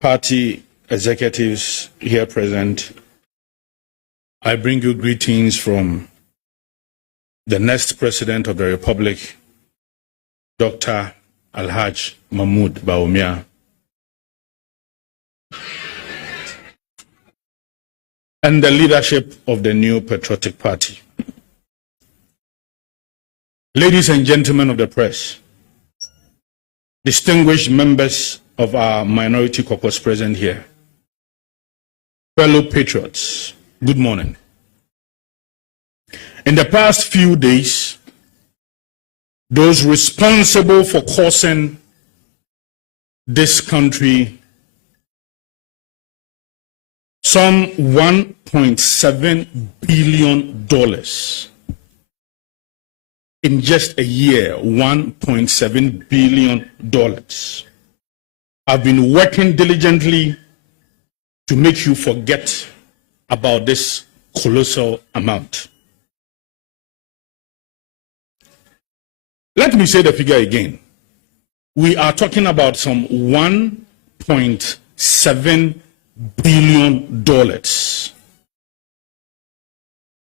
party executives here present, I bring you greetings from the next President of the Republic, Dr. Alhaj Mahmoud Bawumia, and the leadership of the new Patriotic Party. Ladies and gentlemen of the press, distinguished members of our minority caucus present here, fellow patriots, good morning. In the past few days, those responsible for causing this country some $1.7 billion in just a year, $1.7 billion. I've been working diligently to make you forget about this colossal amount. Let me say the figure again. We are talking about some $1.7 billion.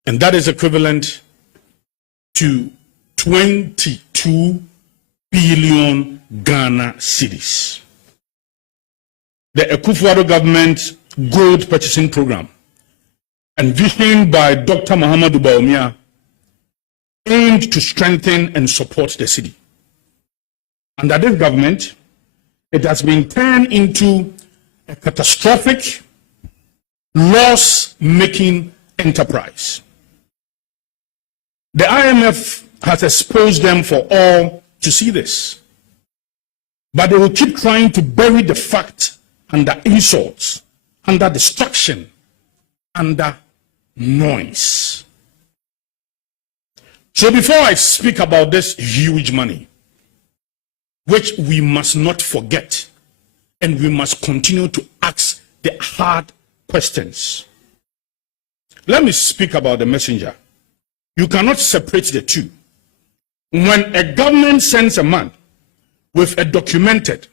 And that is equivalent to 22 billion Ghana cedis. The Akufo-Addo government gold purchasing program, envisioned by Dr. Muhammadu Bawumia, aimed to strengthen and support the city. Under this government, it has been turned into a catastrophic, loss-making enterprise. The IMF has exposed them for all to see this. But they will keep trying to bury the fact under insults, under destruction, under noise. So before I speak about this huge money, which we must not forget, and we must continue to ask the hard questions, let me speak about the messenger. You cannot separate the two. When a government sends a man with a documented,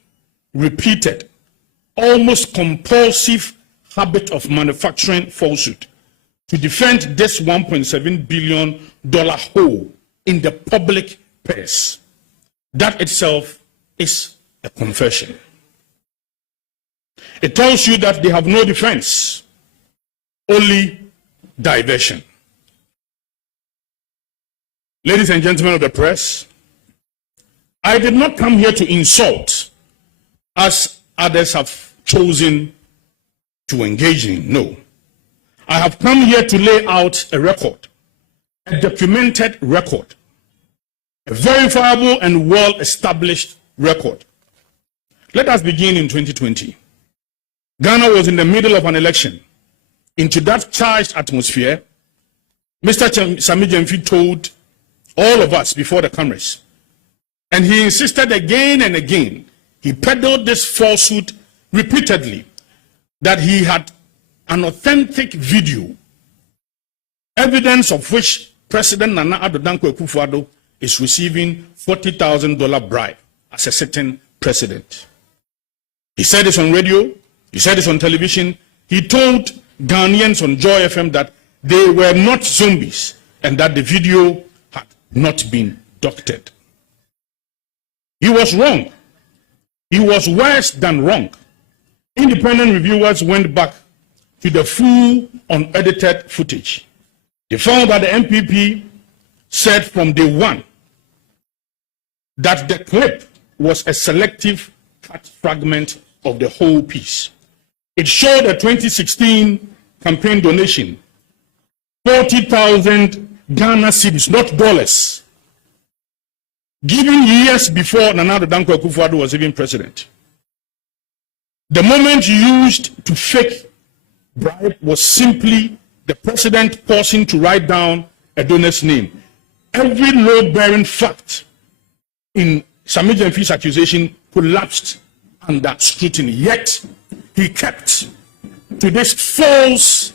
repeated, almost compulsive habit of manufacturing falsehood to defend this $1.7 billion hole in the public purse, that itself is a confession. It tells you that they have no defense, only diversion. Ladies and gentlemen of the press, I did not come here to insult, as others have chosen to engage in. No. I have come here to lay out a record, a documented record, a verifiable and well-established record. Let us begin in 2020. Ghana was in the middle of an election. Into that charged atmosphere, Mr. Sami Gyamfi told all of us before the cameras, and he insisted again and again, he peddled this falsehood repeatedly, that he had an authentic video, evidence of which President Nana Addo Dankwa Akufo-Addo is receiving $40,000 bribe as a sitting president. He said this on radio, he said this on television, he told Ghanaians on Joy FM that they were not zombies and that the video had not been doctored. He was wrong. He was worse than wrong. Independent reviewers went back to the full unedited footage. They found that the MPP said from day one that the clip was a selective cut fragment of the whole piece. It showed a 2016 campaign donation, 40,000 Ghana cedis, not dollars, given years before Nana Addo Dankwa Akufo-Addo was even president. The moment used to fake bribe was simply the president pausing to write down a donor's name. Every load-bearing fact in Sami Gyamfi's accusation collapsed under scrutiny, yet he kept to this false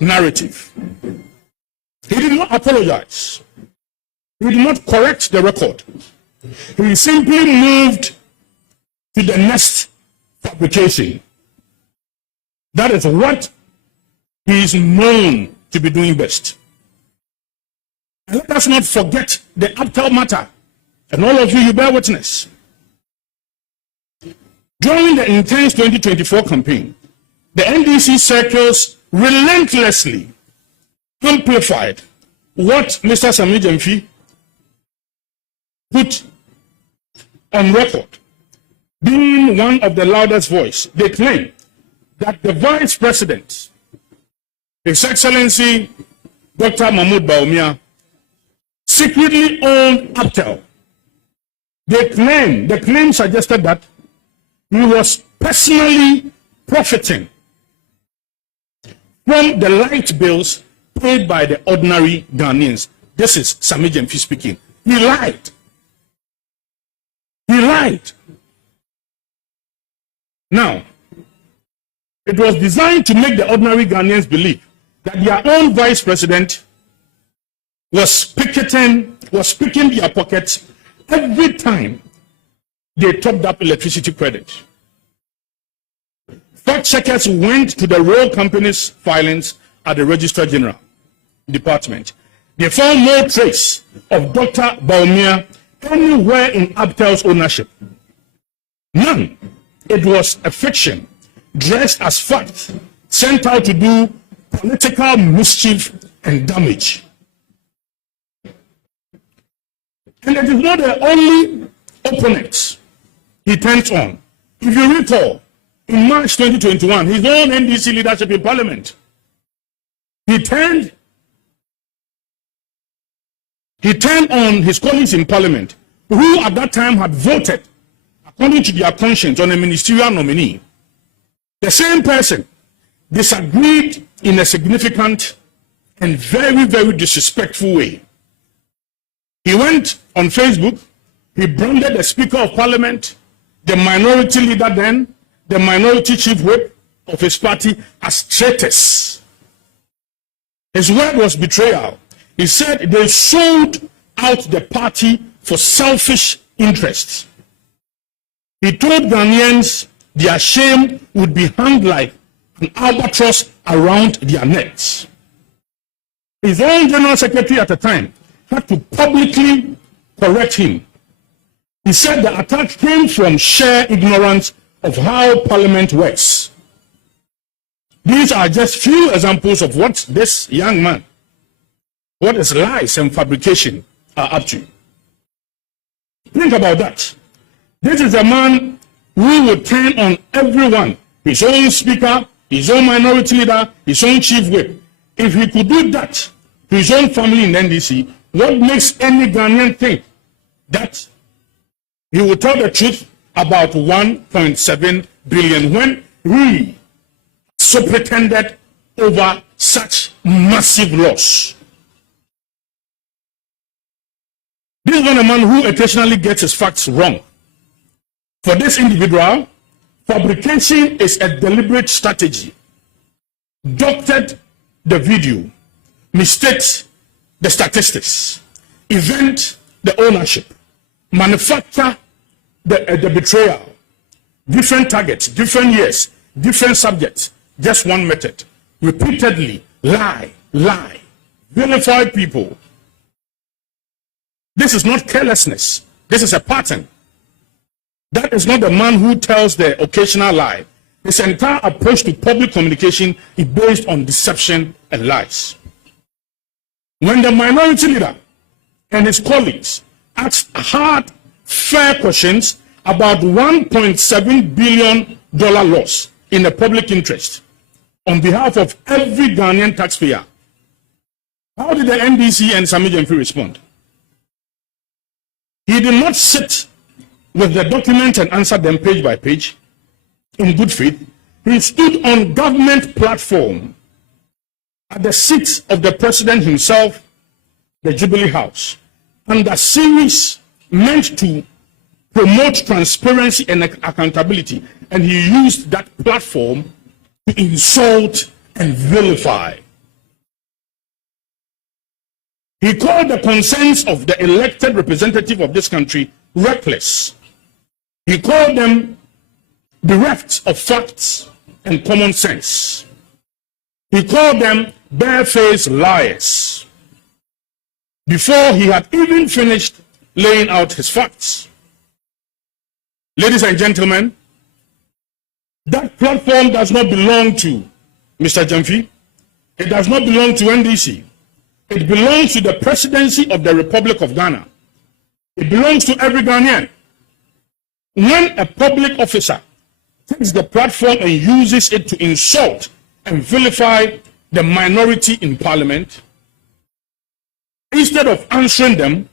narrative. He did not apologize. He did not correct the record. He simply moved to the next fabrication. That is what he is known to be doing best. And let us not forget the Abtel matter. And all of you bear witness. During the intense 2024 campaign, the NDC circles relentlessly amplified what Mr. Sami Gyamfi put on record. Being one of the loudest voice, they claim that the Vice President, His Excellency Dr. Mahmoud Bawumia, secretly owned Abtel. The claim suggested that he was personally profiting from the light bills paid by the ordinary Ghanaians. This is Sami Gyamfi speaking. He lied. He lied. Now, it was designed to make the ordinary Ghanaians believe that their own vice president was picking their pockets every time they topped up electricity credit. Fact checkers went to the rail company's filings at the Registrar General Department. They found no trace of Dr. Bawumia anywhere in Abtel's ownership. None. It was a fiction dressed as fact, sent out to do political mischief and damage. And it is not the only opponent he turns on. If you recall, in March 2021, his own NDC leadership in Parliament, he turned on his colleagues in Parliament, who at that time had voted according to their conscience on a ministerial nominee. The same person disagreed in a significant and very, very disrespectful way. He went on Facebook, he branded the Speaker of Parliament, the minority leader then, the minority chief whip of his party as traitors. His word was betrayal. He said they sold out the party for selfish interests. He told Ghanaians their shame would be hung like an albatross around their necks. His own general secretary at the time had to publicly correct him. He said the attack came from sheer ignorance of how Parliament works. These are just few examples of what this young man, what his lies and fabrication are up to. Think about that. This is a man who would turn on everyone, his own speaker, his own minority leader, his own chief whip. If he could do that to his own family in NDC, what makes any Ghanaian think that he will tell the truth about 1.7 billion when he so pretended over such massive loss? This is not a man who occasionally gets his facts wrong. For this individual, fabrication is a deliberate strategy. Doctored the video, mistakes the statistics, invent the ownership, manufacture the betrayal, different targets, different years, different subjects, just one method. Repeatedly lie, vilify people. This is not carelessness. This is a pattern. That is not the man who tells the occasional lie. His entire approach to public communication is based on deception and lies. When the minority leader and his colleagues asked hard, fair questions about $1.7 billion loss in the public interest on behalf of every Ghanaian taxpayer, how did the NDC and Sami Gyamfi respond? He did not sit with the documents and answer them page by page in good faith. He stood on government platform at the seat of the president himself, the Jubilee House, under series meant to promote transparency and accountability, and he used that platform to insult and vilify. He called the concerns of the elected representative of this country reckless. He called them bereft of facts and common sense. He called them barefaced liars before he had even finished laying out his facts. Ladies and gentlemen, that platform does not belong to Mr. Jamfi. It does not belong to NDC. It belongs to the presidency of the Republic of Ghana. It belongs to every Ghanaian. When a public officer takes the platform and uses it to insult and vilify the minority in parliament, instead of answering them,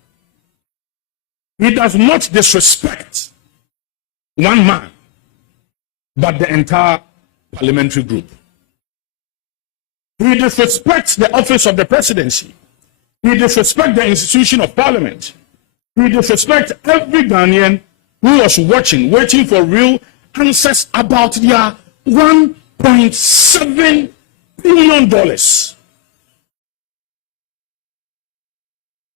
he does not disrespect one man, but the entire parliamentary group. He disrespects the office of the presidency. He disrespects the institution of parliament. He disrespects every Ghanaian who was watching, waiting for real answers about their $1.7 billion.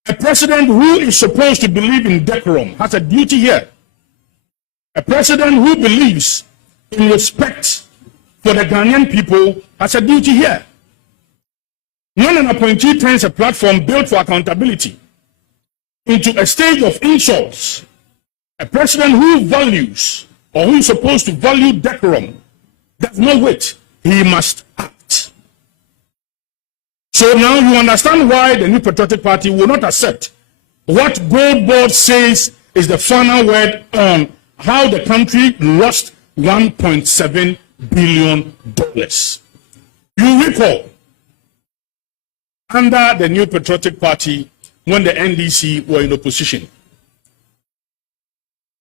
A president who is supposed to believe in decorum has a duty here. A president who believes in respect for the Ghanaian people has a duty here. When an appointee turns a platform built for accountability into a stage of insults, a president who values or who is supposed to value decorum does not wait. He must act. So now you understand why the New Patriotic Party will not accept what GoldBod says is the final word on how the country lost $1.7 billion. You recall, under the New Patriotic Party, when the NDC were in opposition,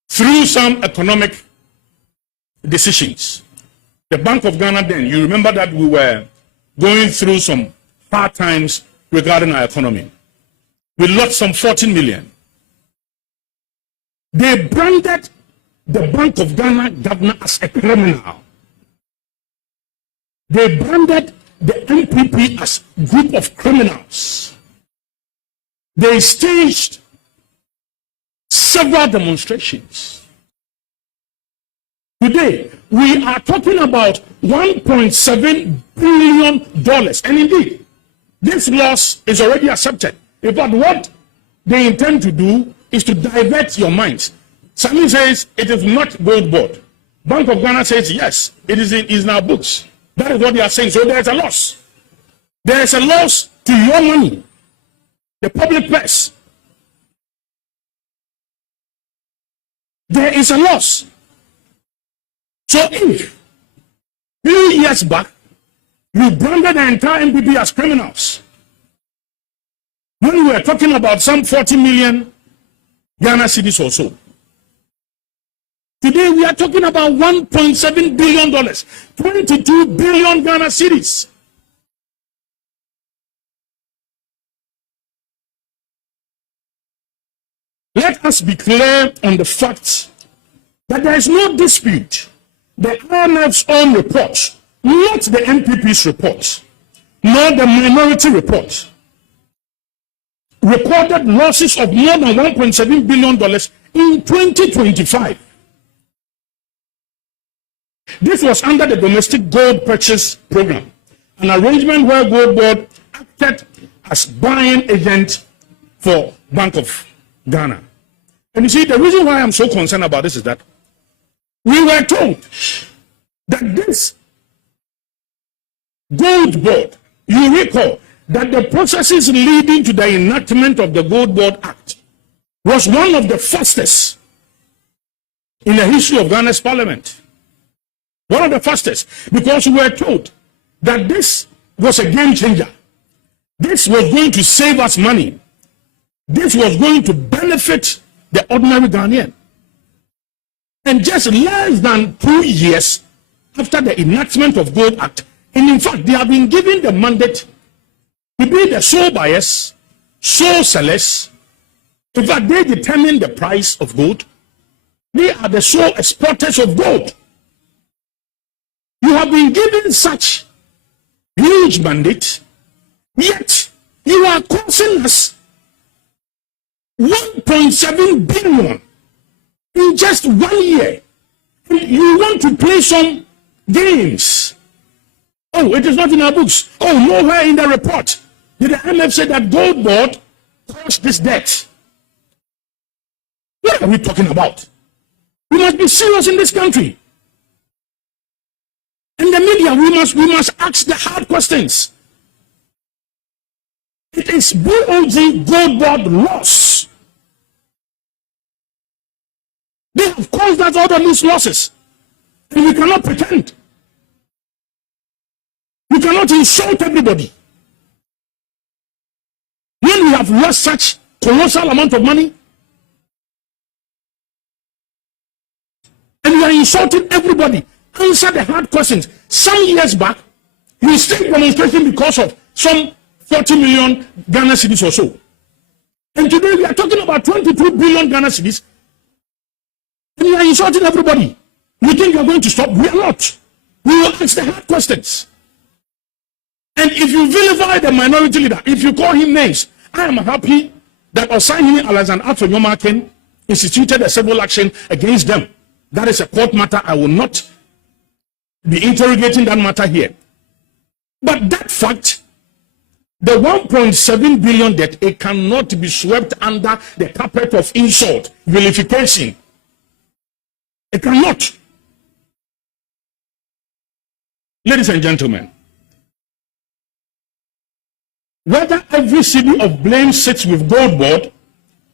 through some economic decisions, the Bank of Ghana then, you remember that we were going through some hard times regarding our economy. We lost some 14 million. They branded the Bank of Ghana governor as a criminal. They branded the NPP as a group of criminals. They staged several demonstrations. Today, we are talking about $1.7 billion. And indeed, this loss is already accepted. In fact, what they intend to do is to divert your minds. Sami says it is not GoldBod. Bank of Ghana says yes, it is in our books. That is what they are saying. So there is a loss. There is a loss to your money, the public purse. There is a loss. So if few years back you branded the entire MPP as criminals, when we were talking about some 40 million Ghana cedis or so, today we are talking about $1.7 billion, 22 billion Ghana cedis. Let us be clear on the fact that there is no dispute. The IMF's own report, not the MPP's report, nor the minority report, recorded losses of more than $1.7 billion in 2025. This was under the domestic gold purchase program, an arrangement where GoldBod acted as buying agent for Bank of Ghana. And you see, the reason why I'm so concerned about this is that we were told that this GoldBod, you recall that the processes leading to the enactment of the GoldBod Act was one of the fastest in the history of Ghana's parliament. One of the fastest, because we were told that this was a game changer. This was going to save us money. This was going to benefit the ordinary Ghanaian. And just less than 2 years after the enactment of Gold Act, and in fact, they have been given the mandate to be the sole buyers, sole sellers. In fact, they determine the price of gold. They are the sole exporters of gold. You have been given such huge mandate, yet you are causing us $1.7 billion in just 1 year. And you want to play some games Oh, it is not in our books. Oh, nowhere in the report did the IMF say that GoldBod caused this debt. What are we talking about? We must be serious in this country. In the media, we must ask the hard questions. It is BOG GoldBod loss. They have caused us all these losses. And we cannot pretend. We cannot insult everybody. When we have lost such colossal amount of money, and we are insulting everybody, answer the hard questions. Some years back, we stayed demonstrating because of some 40 million Ghana cedis or so. And today we are talking about 22 billion Ghana cedis. And we are insulting everybody. You think you are going to stop? We are not. We will ask the hard questions. And if you vilify the minority leader, if you call him names, I am happy that Osahini Alexander Ato-Yomakin instituted a civil action against them. That is a court matter. I will not be interrogating that matter here. But that fact, the 1.7 billion debt, it cannot be swept under the carpet of insult, vilification. It cannot. Ladies and gentlemen, whether every city of blame sits with GoldBod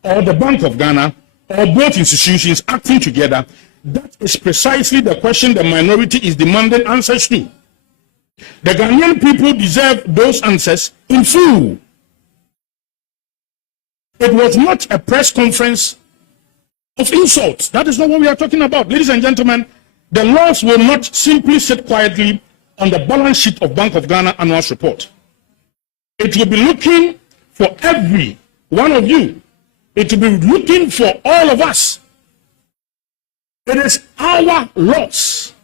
or the Bank of Ghana or both institutions acting together, that is precisely the question the minority is demanding answers to. The Ghanaian people deserve those answers in full. It was not a press conference of insults. That is not what we are talking about. Ladies and gentlemen, the loss will not simply sit quietly on the balance sheet of Bank of Ghana annual report. It will be looking for every one of you. It will be looking for all of us. It is our loss.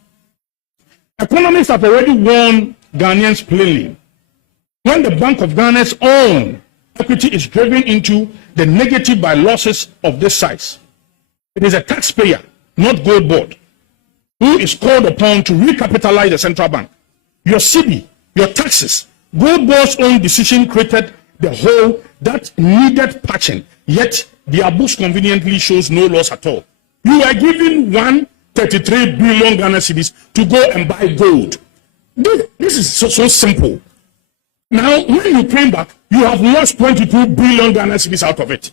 Economists have already warned Ghanaians plainly. When the Bank of Ghana's own equity is driven into the negative by losses of this size, it is a taxpayer, not GoldBod, who is called upon to recapitalize the central bank. Your city, your taxes, GoldBod's own decision created the hole that needed patching, yet their books conveniently shows no loss at all. You are given 133 billion Ghana cedis to go and buy gold. This is so simple. Now, when you came back, you have lost 22 billion Ghana cedis out of it.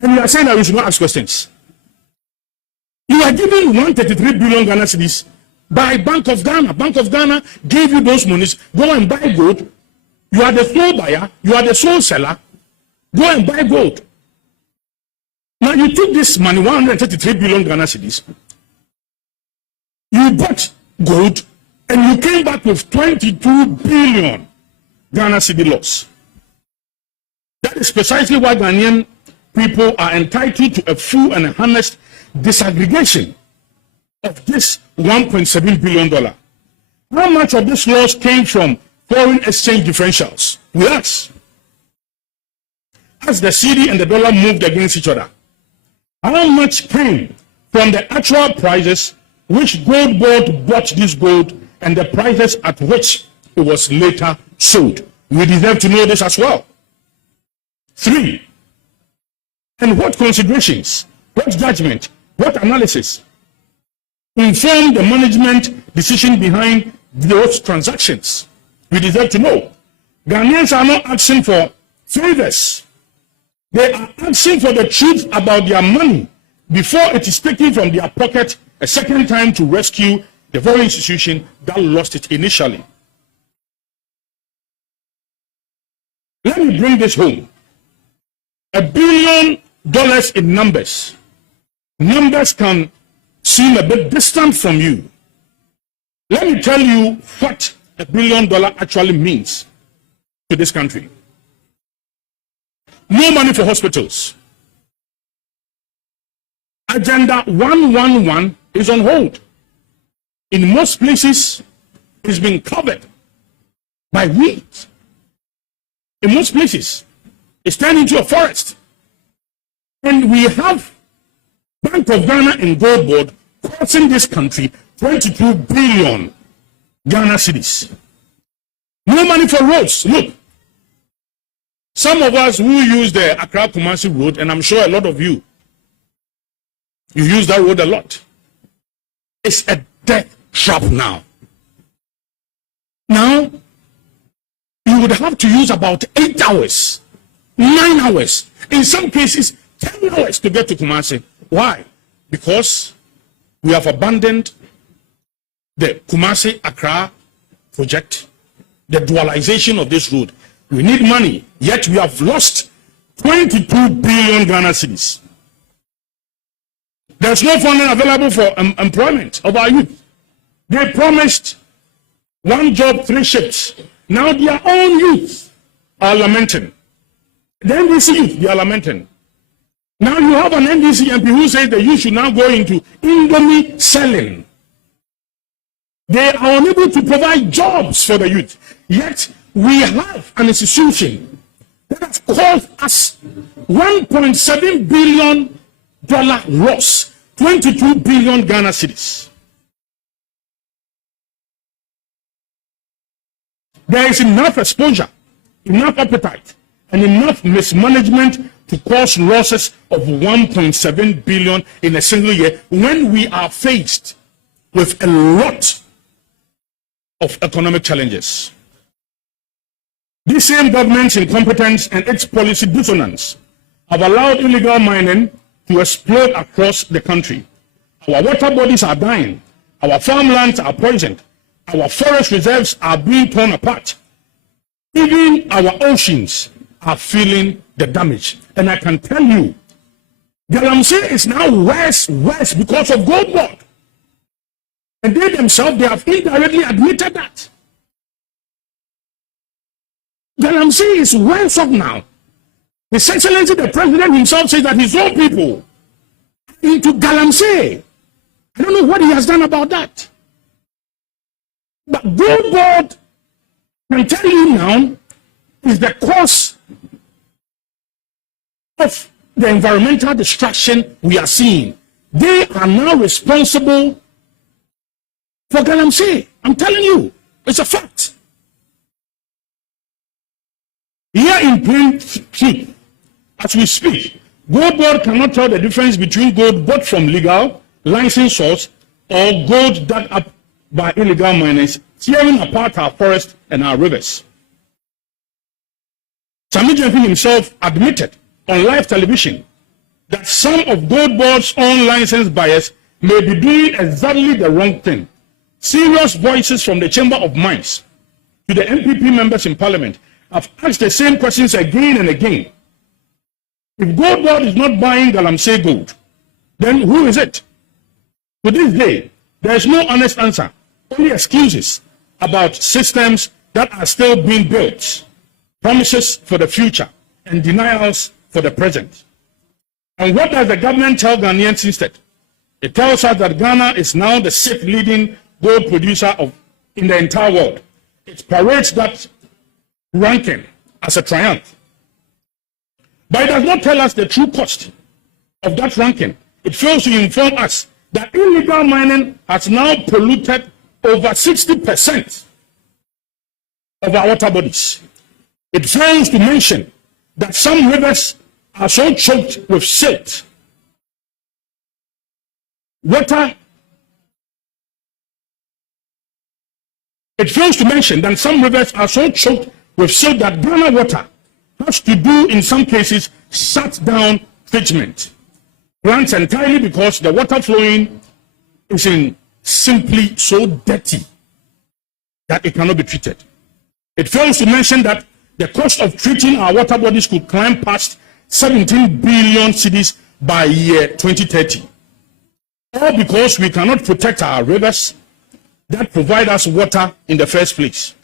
And you are saying that we should not ask questions. You are given 133 billion Ghana cedis by Bank of Ghana. Bank of Ghana gave you those monies. Go and buy gold. You are the sole buyer. You are the sole seller. Go and buy gold. Now you took this money, 133 billion Ghana cedis. You bought gold and you came back with 22 billion Ghana cedi loss. That is precisely why Ghanaian people are entitled to a full and honest disaggregation of this $1.7 billion. How much of this loss came from foreign exchange differentials? We ask. As the cedi and the dollar moved against each other, how much came from the actual prices which GoldBod bought this gold and the prices at which it was later sold? We deserve to know this as well. 3. And what considerations, what judgment, what analysis informed the management decision behind those transactions? We deserve to know. Ghanaians are not asking for favors. They are asking for the truth about their money before it is taken from their pocket a second time to rescue the very institution that lost it initially. Let me bring this home. $1 billion in numbers. Numbers can seem a bit distant from you. Let me tell you what $1 billion actually means to this country. No money for hospitals. Agenda 111 is on hold. In most places, it's been covered by weeds. In most places, it's turned into a forest. And we have Bank of Ghana and GoldBod costing this country 22 billion Ghana cedis. No money for roads. Look, some of us who use the Accra Kumasi road, and I'm sure a lot of you use that road a lot. It's a death trap now. Now, you would have to use about 8 hours, 9 hours, in some cases 10 hours to get to Kumasi. Why? Because we have abandoned the Kumasi-Accra project, the dualization of this road. We need money, yet we have lost 22 billion Ghana cedis. There's no funding available for employment of our youth. They promised 1 job, 3 shifts. Now their own youth are lamenting. The NDC youth, they are lamenting. Now you have an NDC MP who says that you should now go into Indomie selling. They are unable to provide jobs for the youth. Yet we have an institution that has caused us $1.7 billion loss, 22 billion Ghana cedis. There is enough exposure, enough appetite, and enough mismanagement to cause losses of 1.7 billion in a single year when we are faced with a lot of economic challenges. This same government's incompetence and its policy dissonance have allowed illegal mining to explode across the country. Our water bodies are dying. Our farmlands are poisoned. Our forest reserves are being torn apart. Even our oceans are feeling the damage. And I can tell you, Galamsey is now worse because of GoldBod. And they themselves, they have indirectly admitted that. Galamsey is worse off now. His Excellency, the President himself says that his own people into Galamsey. I don't know what he has done about that. But GoldBod, can tell you now, is the cause of the environmental destruction we are seeing. They are now responsible for Galamsey. I'm telling you, it's a fact. Here in plain truth, as we speak, GoldBod cannot tell the difference between gold bought from legal, licensed source, or gold dug up by illegal miners, tearing apart our forests and our rivers. Sami Jenkin himself admitted on live television that some of GoldBod's own licensed buyers may be doing exactly the wrong thing. Serious voices from the Chamber of Mines to the MPP members in Parliament have asked the same questions again and again. If GoldBod is not buying Galamsey gold, then who is it? To this day, there is no honest answer, only excuses about systems that are still being built, promises for the future, and denials for the present. And what does the government tell Ghanaians instead? It tells us that Ghana is now the 6th leading gold producer in the entire world. It parades that ranking as a triumph. But it does not tell us the true cost of that ranking. It fails to inform us that illegal mining has now polluted over 60% of our water bodies. It fails to mention that some rivers are so choked with silt. It fails to mention that some rivers are so choked with silt that Ghana water has to do, in some cases, shut down treatment plants entirely because the water flowing is simply so dirty that it cannot be treated. It fails to mention that the cost of treating our water bodies could climb past 17 billion cedis by year 2030. All because we cannot protect our rivers that provide us water in the first place.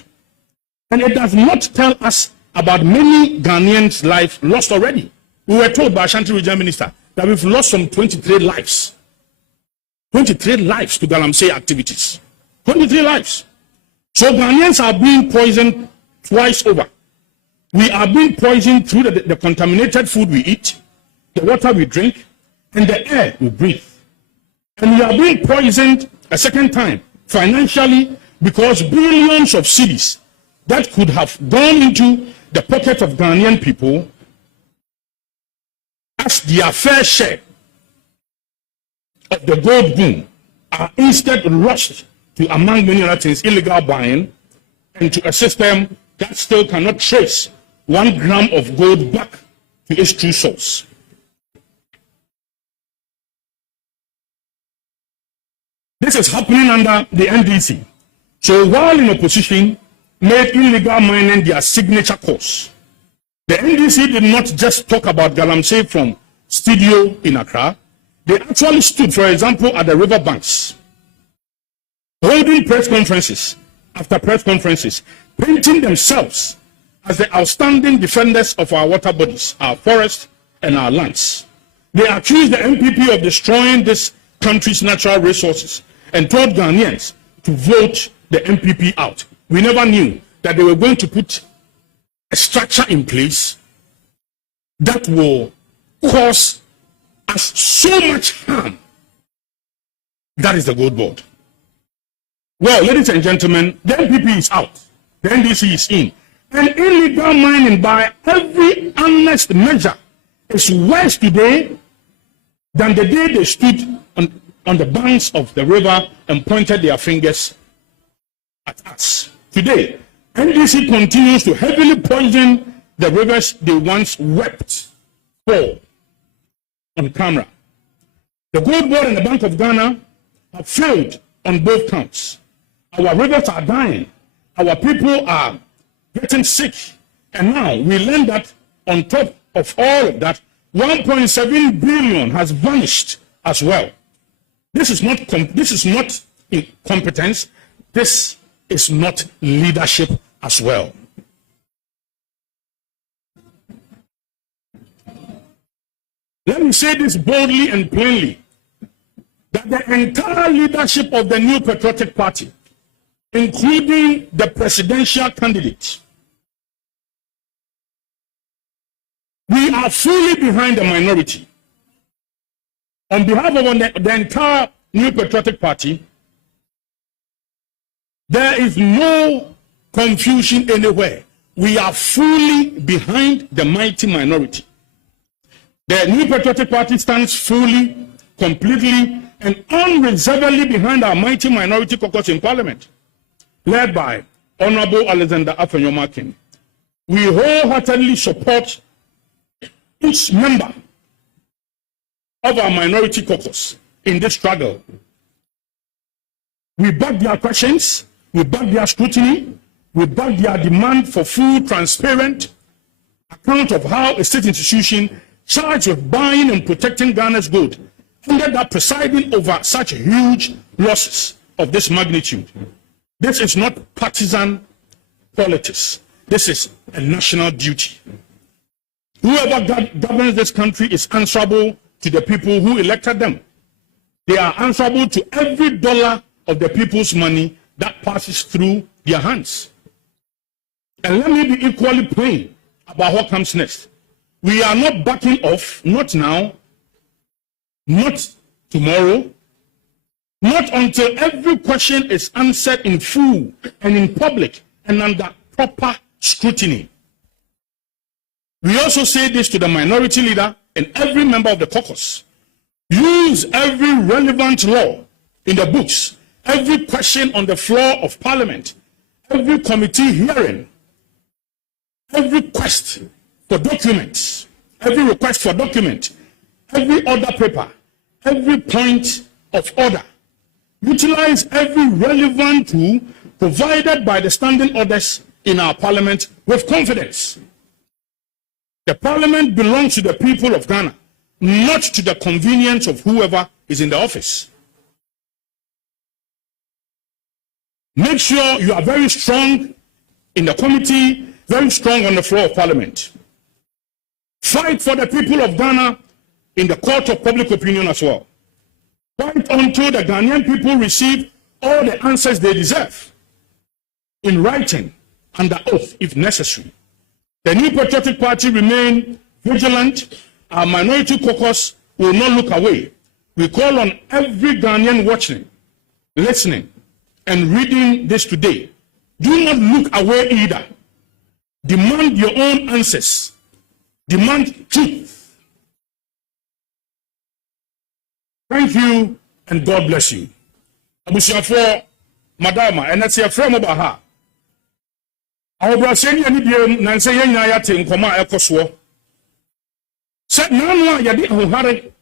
And it does not tell us about many Ghanaians' lives lost already. We were told by Ashanti Regional Minister that we've lost some 23 lives. 23 lives to Galamsey activities. 23 lives. So Ghanaians are being poisoned twice over. We are being poisoned through the contaminated food we eat, the water we drink, and the air we breathe. And we are being poisoned a second time, financially, because billions of cedis that could have gone into the pocket of Ghanaian people as their fair share of the gold boom are instead rushed to, among many other things, illegal buying, and to a system that still cannot trace 1 gram of gold back to its true source. This is happening under the NDC. So while in opposition, made illegal mining their signature course, the NDC did not just talk about galamsey from studio in Accra. They actually stood, for example, at the river banks, holding press conferences after press conferences, painting themselves as the outstanding defenders of our water bodies, our forests, and our lands. They accused the NPP of destroying this country's natural resources and told Ghanaians to vote the NPP out. We never knew that they were going to put a structure in place that will cause us so much harm. That is the GoldBod. Well, ladies and gentlemen, the NPP is out. The NDC is in. And illegal mining by every honest measure is worse today than the day they stood on the banks of the river and pointed their fingers at us. Today, NDC continues to heavily poison the rivers they once wept for on camera. The GoldBod and the Bank of Ghana have failed on both counts. Our rivers are dying. Our people are getting sick. And now we learn that on top of all of that, 1.7 billion has vanished as well. This is not incompetence. This is not leadership as well. Let me say this boldly and plainly, that the entire leadership of the New Patriotic Party, including the presidential candidate, we are fully behind the minority. On behalf of the entire New Patriotic Party, there is no confusion anywhere. We are fully behind the mighty minority. The New Patriotic Party stands fully, completely, and unreservedly behind our mighty minority caucus in Parliament, led by Honorable Alexander Afenyomakin. We wholeheartedly support each member of our minority caucus in this struggle. We back their questions, we back their scrutiny, we back their demand for full, transparent account of how a state institution charged with buying and protecting Ghana's gold ended up presiding over such huge losses of this magnitude. This is not partisan politics. This is a national duty. Whoever governs this country is answerable to the people who elected them. They are answerable to every dollar of the people's money that passes through their hands. And let me be equally plain about what comes next. We are not backing off, not now, not tomorrow, not until every question is answered in full and in public and under proper scrutiny. We also say this to the minority leader and every member of the caucus. Use every relevant law in the books, every question on the floor of Parliament, every committee hearing, every request for documents, every request for document, every order paper, every point of order. Utilize every relevant tool provided by the standing orders in our Parliament with confidence. The Parliament belongs to the people of Ghana, not to the convenience of whoever is in the office. Make sure you are very strong in the committee, very strong on the floor of Parliament. Fight for the people of Ghana in the court of public opinion as well. Fight until the Ghanaian people receive all the answers they deserve in writing, under oath if necessary. The New Patriotic Party remain vigilant. Our minority caucus will not look away. We call on every Ghanaian watching, listening, and reading this today, do not look away either. Demand your own answers. Demand truth. Thank you and God bless you. Abusiafo madama and that's your friend about her. Our braseni ani die na nse yenya ya te nkoma ekoso. Se nanu a yade ahohare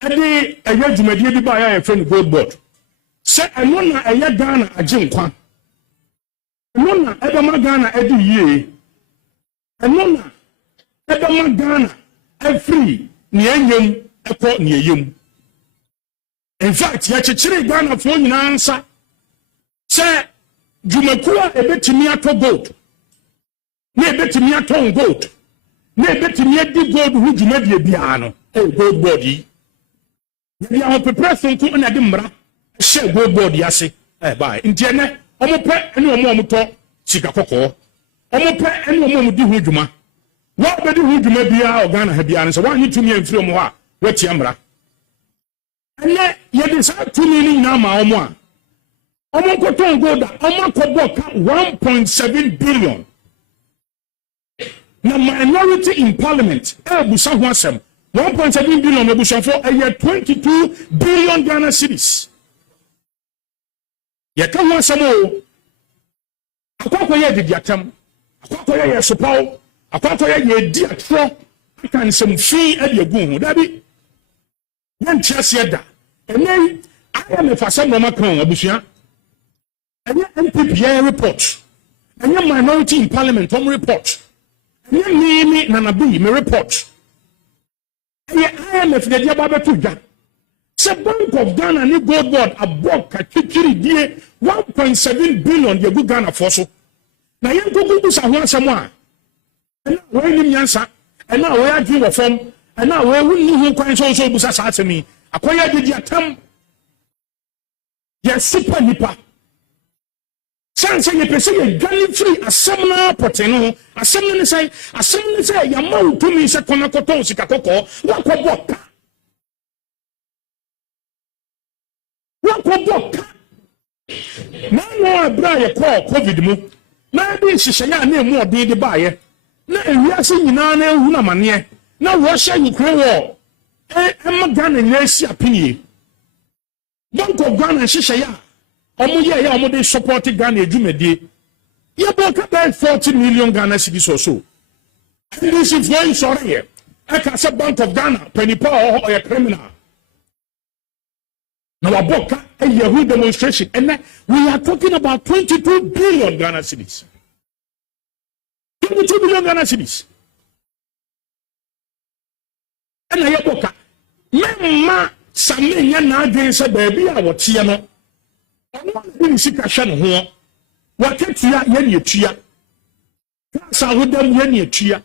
ade eya dwumadie bi ba ya friend GoldBod. Se eno na eya Ghana agye nkwa. Eno na ebe ma Ghana edi yie. Eno na ebe ma Ghana free ne enyem ekọ ne eyem. In fact, ya chechire Ghana fo nyina nsa se dwumakua ebetimi ato gold. Na ebetimi ato gold. Na ebetimi adi gold hu dwumadie bia no. GoldBod yi. Ya ho prepare sonko na de mmra hye GoldBod yase. Bye. Ntiene omo pe ene omo to sika kokko. Omo pe ene omo di hu dwuma. Wa be di hu dwuma bia o Ghana ha bia no se wa nyitumi amfiri omo ha wati amra. Ene ye de sa tumi ni na ma omo a. Omo ko ton gold omo ko boka 1.7 billion. Na minority in parliament busa ho asem 1.7 billion ebusa for a year 22 billion Ghana cedis. Ye ka ho asem o. Akwakọ ye de diatam. Akwakọ ye sopaw. Akwakọ ye di atro. Aka nsem fi e de agu ho. Da bi. Yan tiase da. Ene I am a fashion no makon abusua. Ene MPP report. Ene minority in parliament report. Ene me nanabi me report. Ene IMF de dia baba tuja. Se Bank of Ghana ni GoldBod abok ka kikiri die 1.7 billion de gu Ghana for so. Na yen gogu busa ho asem a. Ene we ni nyansa. Ene we adwi wo fom. Ene we wunni ho kwan so busa sa asemi. Akoya de diatam. Ye super nipa. Sanse ye pese ye gani free asemna poteno. Asemna ni say ya ma utumi se kona koton sika kokko. Wa ko boka. Na no abra ye call COVID mu. Na bi hihye ya na emu odin de baaye. Na ewiase nyina na ehu na mane. Na wo hye Ukraine war. Emma Ghana nyesi apinye. Bank of Ghana hihye ya. Omo ye ya omo de support Ghana edwumadi. Ye boka by 40 million Ghana cedis or so. And this is very sorry. I can say Bank of Ghana penny power or a criminal. Now a boka a Yahoo demonstration and we are talking about 22 billion Ghana cedis. 22 billion Ghana cedis. And I boka Mema Sammy na against a baby I would see no. One sika shan ho. Waketia yen yetua. Sa hodam yen yetua.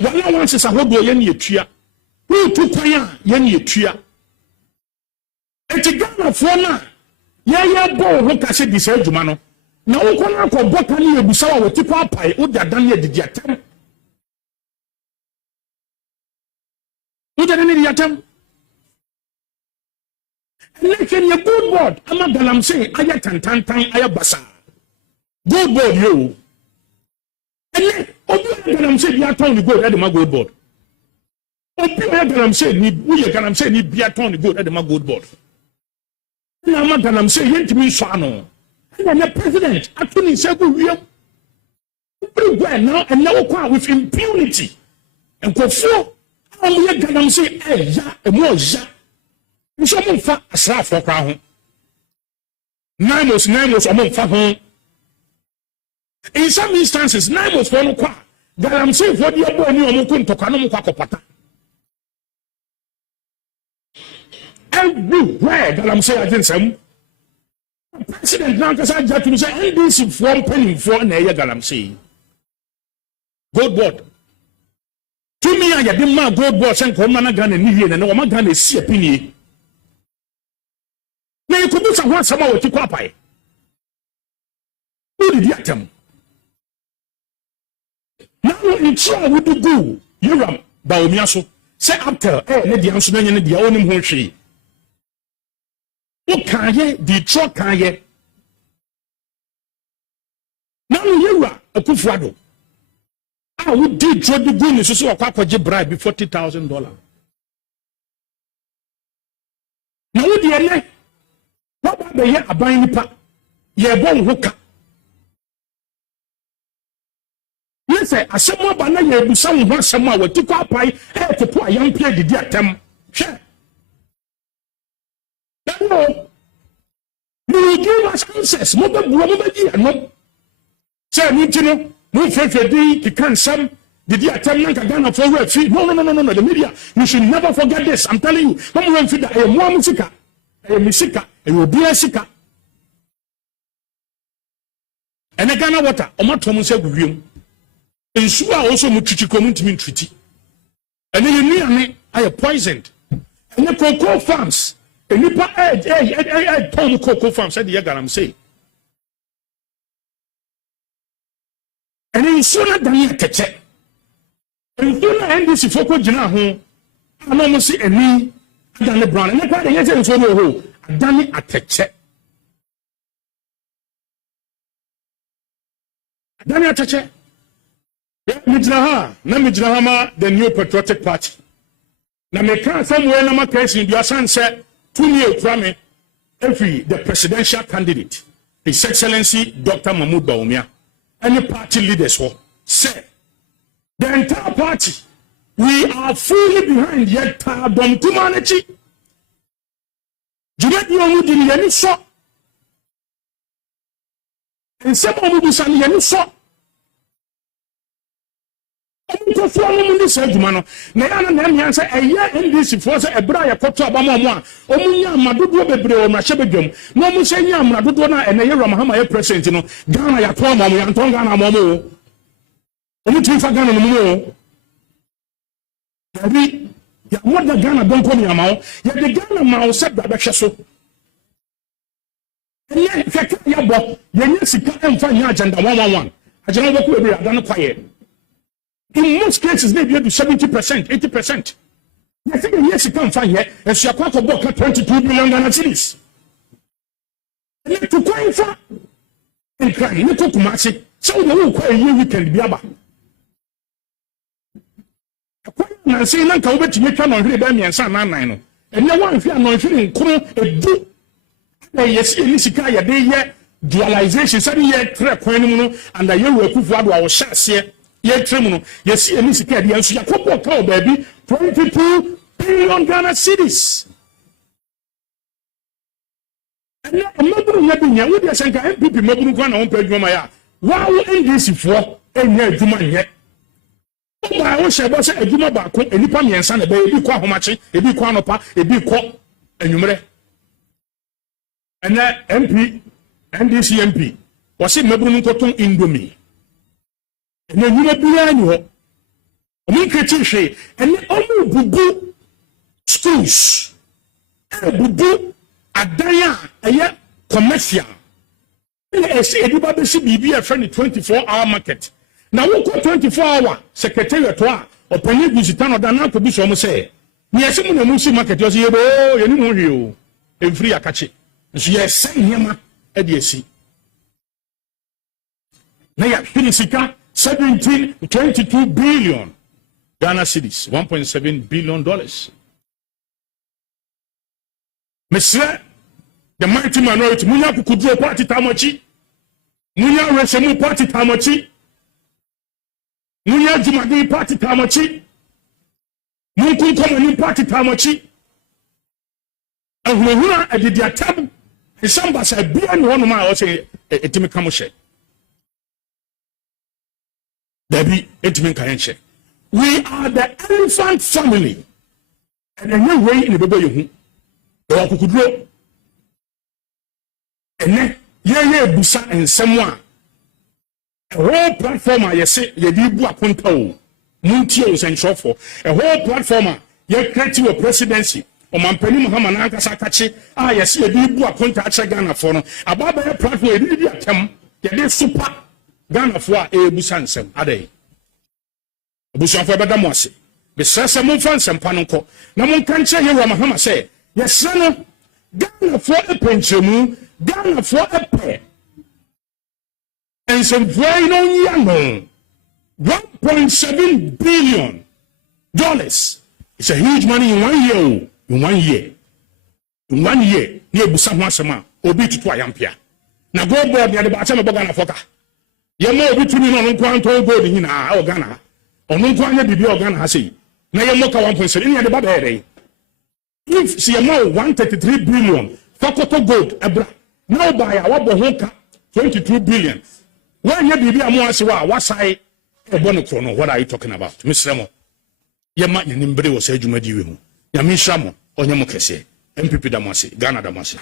Wala wanse sa hodo yen yetua. Wu tu kwan yen yetua. Eti Ghana fo na ye bo ho kase di se adwuma no. Na wo kona akọ boka ni ebusa wa wotipo apai wo dadan ye didi atam. Wo dadan ni atam. Lekin ye GoldBod ama galamse aya tantantan aya basa. GoldBod yo. Ene obi galamse bi aton ni gold e de ma GoldBod. Obi galamse ni uye galamse ni bi aton ni gold e de ma GoldBod. Na ma galamse yentimi so ano. Na the president atuni segu wiem. Everywhere now and now kwa with impunity. Enkofo amu ye galamse ya emo ya. Nso fa asrafo kwa ho. Naimos fa ho. In some instances, naimos for no kwa. Galamse for the abo ni omo kuntoka no mo kwa kopata. Everywhere galamse agensem. President now kasa jatu say NDC for penny for na ye galamse. GoldBod. To me ya de ma GoldBod sen ko ma na Ghana ni hie na o ma Ghana si apini. Na ikubusa ho asama wo ti kwapai. Udi di atam. Na no ntia wo du go Yoram ba omiaso. Say after ne dia nso na nye ne dia onim ho hwe. O kanye di tro kanye. Now yewa Akufo-Addo. Ah, we did try to go so akwaje bribe $40,000. Now we dey ene. What about the year aban nipa? Ye bon hoka. Say asemo ba na ye busa wo asemo a wati kwa pai e to po ayam pia didi atem hwe no you give us answers mo be buo mo be di ano say ni tino mo fefedi ki kan sam didi atem na ka Ghana for we fi no the media you should never forget this. I'm telling you mo mo fi da e mo musika e misika e obi asika ene Ghana water o mato mo se guwiem ensu a also mutwitwi community treaty and you near I poisoned and the cocoa farms and you ton cocoa farms said the yaga say and then sooner than you catch it and sooner end this if you jina ho almost see any than the brown and the part yes and so no done it attache done it attache Mijnahama, the new patriotic party. Now, me can't somewhere na case in the Asan said 2 years from me, the presidential candidate, His Excellency Dr. Mahmoud Bawumia, and the party leaders were said the entire party, we are fully behind yet Dom Kumaneci. Juliet Yomudi Yeni so, and some of Mubusan Yeni so. So no say jumano na yana na me answer eye NDC for say ebra ya koto abamo mo a omunya amadodo bebre o ma hyebedwam no mu say nya amadodo na ene ye Ramahama ye president no Ghana ya to amamo ya nton Ghana amamo omu tifa Ghana no mu o abi ya moda Ghana don ko mi amawo ya de Ghana ma o se bra be hwe so eye feke ya bo ye nya sika emfa nya agenda 111 agenda bo ko ebra dan kwaye. In most cases, they be 70%, 80%. I think yes, you can't find here, and she acquired for 22 billion Ghana cedis. And then to quite far and crying, no Kumasi, so the whole quite a year weekend be about. I say, Nanka over to make on Rebellion and San Nine, and no one if you are not feeling cool, a do. Yes, in Nisikaya, they yet dualization, suddenly yet trap and the year we could our shots here. Ye tremuno, yes, and this kid, yes, you could baby, 22 billion Ghana cedis. And now, I'm not going to be here with your Sanka MPP, Mobile Ghana on Pedromaya. Wow, and this for a year to man yet. Oh, I wish I was a Juma Baco, and Nipami and San, a baby quaho much, a big quanopa, a big quack, and you and that MP, NDC MP, was it Mobile Cotton Indomie. And then you may be annual. Omikritishe, and then bubu schools. Bubu adaya aya commercial. I say everybody should be a friendly 24-hour market. Now we call 24-hour secretariat or penny visitor or dana to be some say. Yes, someone a musi market was here. Oh, you know you. And free a catch it. Yes, say him at the sea. Now you are 22 billion Ghana cedis, $1.7 billion. Monsieur, the mighty minority, Munya Kukudro party Tamachi, Munya Resemu party Tamachi, Munya Jumadi party Tamachi, Munkun Komani party Tamachi, and Muhuna at the Diatab, and somebody said, be and one of my say, Timikamushe. We are the elephant family. And then you way in the baby you. And then busa and someone. A whole platformer, you say, you did Buapunto, Muntios and so forth. A whole platformer, you create your presidency. O Mampeni Muhammad Sakachi, yes, you did Buapunta Ghana for no. About a platform, you did attempt, you did super. Ghana for a busansem ade busan for beda mo ase be sese mo fan sem panonko na mo kan che ye Ramahama say yes no Ghana for a pension, Ghana for a pay. And some very young $1.7 billion. It's a huge money in 1 year. In 1 year. In 1 year, near Busama, Obi to Twayampia. Now go board near the Batama Bogana Foka. Yamo Obi to me on Quanto Gold in our Ghana. On Quanya Bibi Ghana Hasi. Now Yamoka 1.7 in the Babere. If CMO 133 billion, Fokoto Gold, Ebra. Now by our Bohoka 22 billion. When you be a more what's I a bonochrono? What are you talking about? Miss Remo. Yama Nimbre was a Jumadi. Yamishamo, or Yamokese, MPP Damasi, Ghana Damasi.